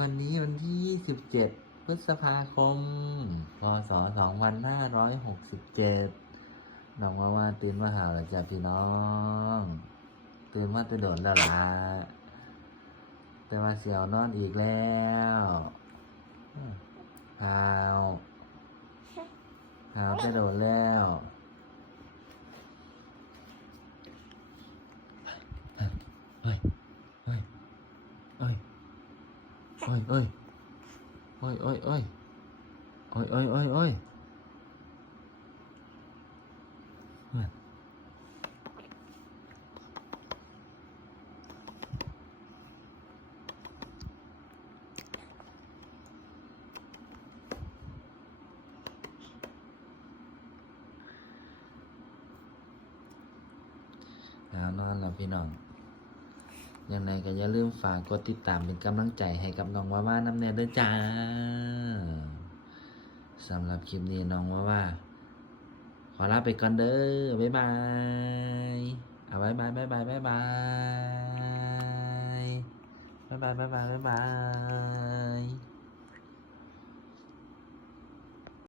วันนี้วันที่ 27 พฤษภาคม พศ 2567 น้องว่าว่าตื่นมาหาแล้วจ้ะพี่น้อง ตื่นมาตื่นโดดแล้วล่ะ แต่ว่าเสียวนอนอีกแล้วพาวพาวไปโดดแล้วเฮ้ย เฮ้ย เฮ้ย เฮ้ยเฮ้ยเฮ้ยเฮ้ยเฮ้ยเฮ้ยเฮ้ยเฮ้ยเฮ้ยแล้วนอนแล้วพี่น้องยังไงก็อย่าลืมฝากกดติดตามเป็นกำลังใจให้กับน้องว่าว่าน้ำแนยด้วยจ้าสำหรับคลิปนี้น้องว่าว่า ขอลาไปก่อนเด้อ บ๊ายบาย เอาบ๊ายบายบ๊ายบายบ๊ายบายบ๊ายบายบ๊ายบายบ๊ายบาย